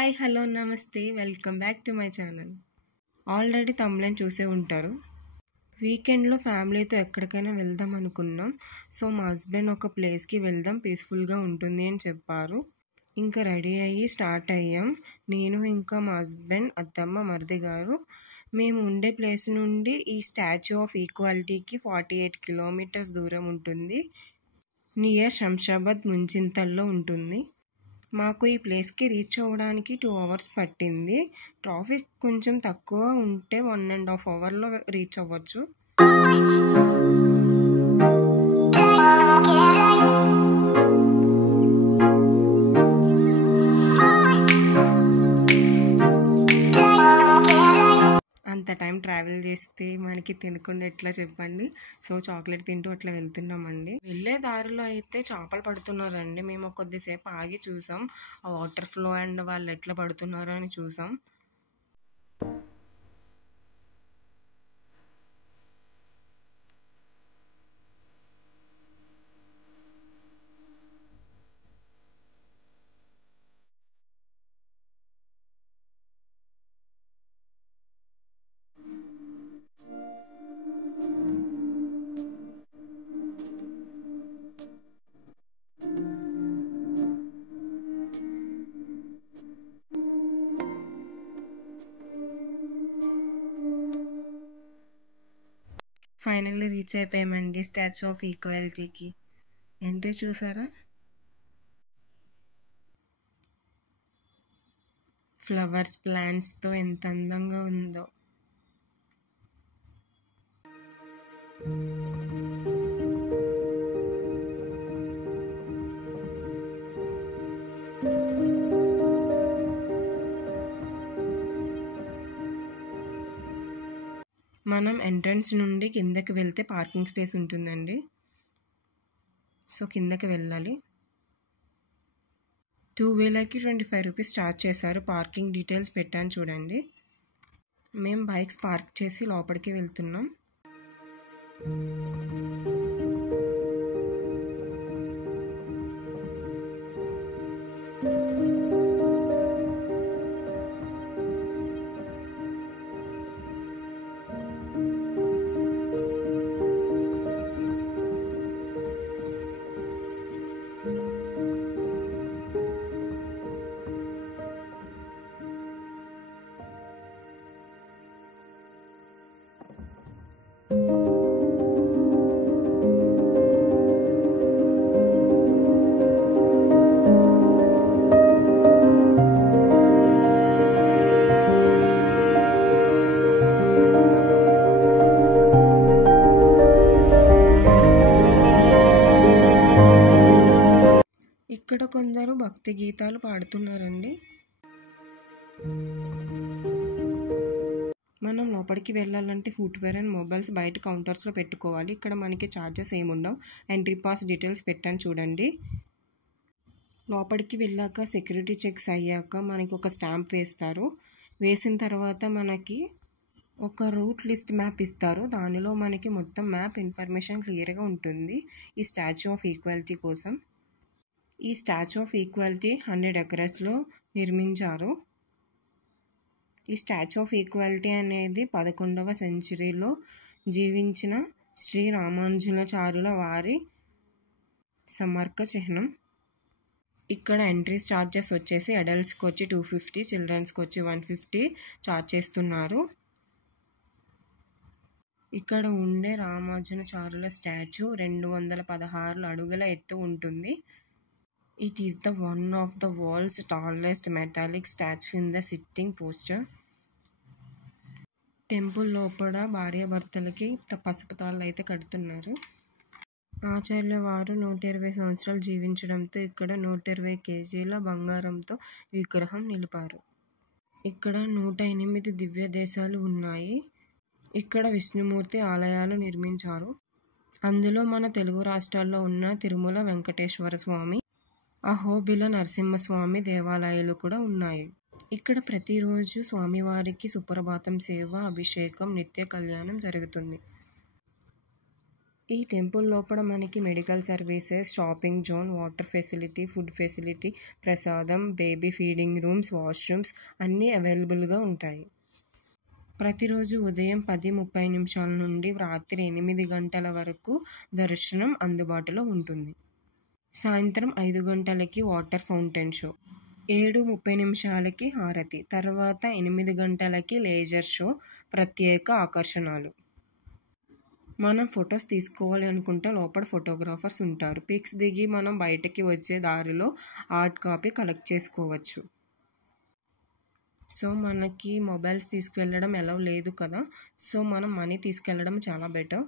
Hi hello నమస్తే welcome back to my channel. Already తమ్ముళ్ళని చూసే ఉంటారు. వీకెండ్లో ఫ్యామిలీతో ఎక్కడికైనా వెళ్దాం అనుకున్నాం. సో మా హస్బెండ్ ఒక ప్లేస్కి వెళ్దాం, పీస్ఫుల్గా ఉంటుంది అని చెప్పారు. ఇంకా రెడీ అయ్యి స్టార్ట్ అయ్యాం. నేను ఇంకా మా హస్బెండ్, అత్తమ్మ, మరిది గారు. మేము ఉండే ప్లేస్ నుండి ఈ స్టాచ్యూ ఆఫ్ ఈక్వాలిటీకి 48 కిలోమీటర్స్ దూరం ఉంటుంది. నియర్ శంషాబాద్ ముంచింతల్లో ఉంటుంది. మాకు ఈ ప్లేస్కి రీచ్ అవ్వడానికి 2 hours పట్టింది. ట్రాఫిక్ కొంచెం తక్కువ ఉంటే 1.5 hours రీచ్ అవ్వచ్చు. అంత టైం ట్రావెల్ చేస్తే మనకి తినకుండా ఎట్లా చెప్పండి. సో చాక్లెట్ తింటూ అట్లా వెళ్తున్నామండి. వెళ్ళే దారిలో అయితే చేపలు పడుతున్నారండి. మేము కొద్దిసేపు ఆగి చూసాం, ఆ వాటర్ ఫ్లో అండ్ వాళ్ళు ఎట్లా పడుతున్నారో అని చూసాం. ఫైనల్లీ రీచ్ అయిపోయామండి స్టాచ్యూ ఆఫ్ ఈక్వాలిటీకి. ఎంట్రీ చూసారా? ఫ్లవర్స్, ప్లాంట్స్తో ఎంత అందంగా ఉందో. మనం ఎంట్రన్స్ నుండి కిందకి వెళ్తే పార్కింగ్ స్పేస్ ఉంటుందండి. సో కిందకి వెళ్ళాలి. 2-wheelerకి 25 rupees ఛార్జ్ చేశారు. పార్కింగ్ డీటెయిల్స్ పెట్టాను చూడండి. మేము బైక్స్ పార్క్ చేసి లోపలికి వెళ్తున్నాం. ఇక్కడ కొందరు భక్తి గీతాలు పాడుతున్నారండి. మనం లోపలికి వెళ్ళాలంటే ఫుట్వేర్ అండ్ మొబైల్స్ బయట కౌంటర్స్లో పెట్టుకోవాలి. ఇక్కడ మనకి ఛార్జెస్ ఏముండవు. ఎంట్రీ పాస్ డీటెయిల్స్ పెట్టాను చూడండి. లోపలికి వెళ్ళాక సెక్యూరిటీ చెక్స్ అయ్యాక మనకి ఒక స్టాంప్ వేస్తారు. వేసిన తర్వాత మనకి ఒక రూట్ లిస్ట్ మ్యాప్ ఇస్తారు. దానిలో మనకి మొత్తం మ్యాప్ ఇన్ఫర్మేషన్ క్లియర్గా ఉంటుంది ఈ స్టాచ్యూ ఆఫ్ ఈక్వాలిటీ కోసం. ఈ స్టాచ్యూ ఆఫ్ ఈక్వాలిటీ 100 acresలో నిర్మించారు. ఈ స్టాచ్యూ ఆఫ్ ఈక్వాలిటీ అనేది 11వ సెంచరీలో జీవించిన శ్రీ రామానుజాచార్యుల వారి స్మారక చిహ్నం. ఇక్కడ ఎంట్రీ ఛార్జెస్ వచ్చేసి అడల్ట్స్కి వచ్చి 250, చిల్డ్రన్స్కి వచ్చి 150 ఛార్జ్ చేస్తున్నారు. ఇక్కడ ఉండే రామానుజాచార్యుల స్టాచ్యూ 216 అడుగుల ఎత్తు ఉంటుంది. It is the one of the world's tallest metallic statue in the sitting posture. Temple లోపల భార్యాభర్తలకి పసుపు తాళ్ళు అయితే కడుతున్నారు. ఆచార్యుల వారు 120 సంవత్సరాలు జీవించడంతో ఇక్కడ 120 kgs బంగారంతో విగ్రహం నిలిపారు. ఇక్కడ 108 దివ్య దేశాలు ఉన్నాయి. ఇక్కడ విష్ణుమూర్తి ఆలయాలు నిర్మించారు. అందులో మన తెలుగు రాష్ట్రాల్లో ఉన్న తిరుమల వెంకటేశ్వర స్వామి, అహోబిల నరసింహస్వామి దేవాలయాలు కూడా ఉన్నాయి. ఇక్కడ ప్రతిరోజు స్వామివారికి సుప్రభాతం సేవ, అభిషేకం, నిత్య కళ్యాణం జరుగుతుంది. ఈ టెంపుల్ లోపల మనకి medical services, shopping zone, water facility, food facility, ప్రసాదం, బేబీ ఫీడింగ్ రూమ్స్, వాష్రూమ్స్ అన్నీ అవైలబుల్గా ఉంటాయి. ప్రతిరోజు ఉదయం 10:30 నుండి రాత్రి 8 గంటల వరకు దర్శనం అందుబాటులో ఉంటుంది. సాయంత్రం 5 గంటలకి వాటర్ ఫౌంటైన్ షో, 7:30 హారతి, తర్వాత 8 గంటలకి లేజర్ షో, ప్రత్యేక ఆకర్షణలు. మనం ఫొటోస్ తీసుకోవాలి అనుకుంటే లోపల ఫోటోగ్రాఫర్స్ ఉంటారు. పిక్స్ దిగి మనం బయటకి వచ్చే దారిలో ఆర్ట్ కాపీ కలెక్ట్ చేసుకోవచ్చు. సో మనకి మొబైల్స్ తీసుకువెళ్ళడం ఎలౌ లేదు కదా, సో మనం మనీ తీసుకెళ్ళడం చాలా బెటర్.